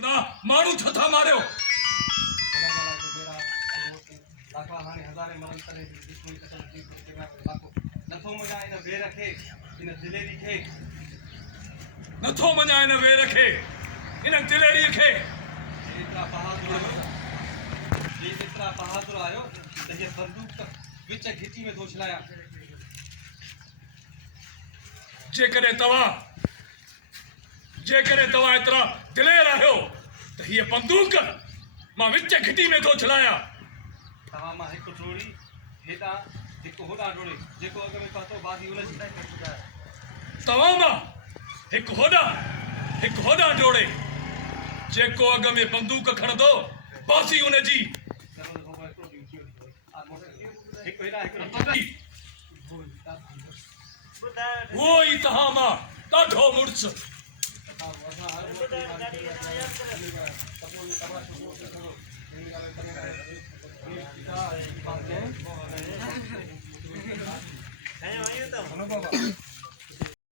खुदा माण्हू छो था मारियो? नथो मञा हिन वेर खे, हिन दिलेरीअ खे। एतिरा बहादुर आहियो त हीअ बंदूक विच घिटी में थो छलाया। जेकॾहिं तव्हां एतिरा दिलेर आहियो त हीअ बंदूक मां विच घिटी में थो छलाया। तव्हां मां हिकु डोड़ी हेॾां हिकु होॾां डोड़े जेको अॻ में पातो बाज़ी उलझी। तव्हां मां हिकु होॾां डोड़े जेको अॻ में बंदूक खणंदो बाज़ी उनजी। उहो ई तव्हां मां ॾाढो मुड़ुस। बाबा